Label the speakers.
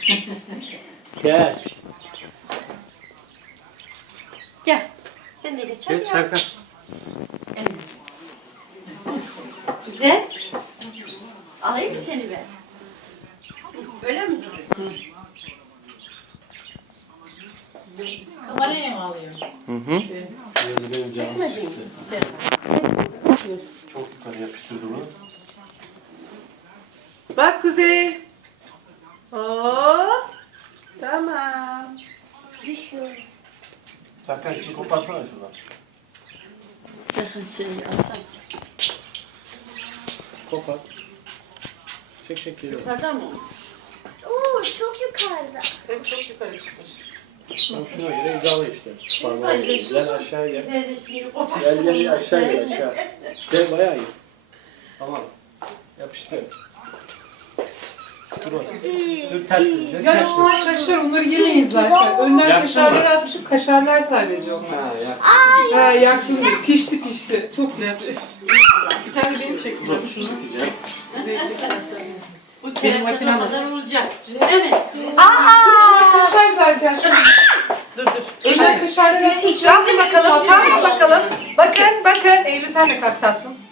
Speaker 1: Gel.
Speaker 2: Gel. Sen de geç.
Speaker 1: Geç Serkan.
Speaker 2: Güzel. Alayım mı seni ben? Öyle mi duruyor?
Speaker 3: Kameraya mı alıyorsun?
Speaker 1: Hı.
Speaker 2: Çekmedin mi?
Speaker 1: Çok yukarı yapıştırdı bunu.
Speaker 3: Bak Kuzey. Oo. Tamam.
Speaker 2: Düşüyor.
Speaker 1: Serkan şu koparsana şuradan.
Speaker 2: Sakın şey alsana.
Speaker 1: Kopar. Çek geliyor.
Speaker 2: Yukarıdan mı?
Speaker 4: Oo çok yukarıda.
Speaker 3: Hep çok yukarı çıkmış.
Speaker 1: Tam şuna göre hizalı işte. Parmağını
Speaker 2: Hadi
Speaker 1: gel
Speaker 2: susun.
Speaker 1: aşağı gel.
Speaker 2: Bize de şimdi
Speaker 1: Gel
Speaker 2: koparsın.
Speaker 1: gel aşağı gel aşağı. Gel bayağı iyi. Tamam. Yapıştır. Dur bakayım. Dur ters.
Speaker 3: Ya onlar kaşar, onları yemeyiz zaten. Önden
Speaker 1: Yaktın
Speaker 3: kaşarları
Speaker 1: mı?
Speaker 3: atmışım, kaşarlar sadece onlar.
Speaker 1: Ha ya.
Speaker 3: Ha yaktım değil, pişti. Çok pişti. Bir tane benim çektim şunu.
Speaker 1: Güzel.
Speaker 2: Bu telaşına kadar olacak. Değil mi?
Speaker 3: Bunlar kaşar zaten. Dur. Eller kaşarları atmışım.
Speaker 5: Bakın bakalım. Bakın. Eylül sen de kalk tatlım.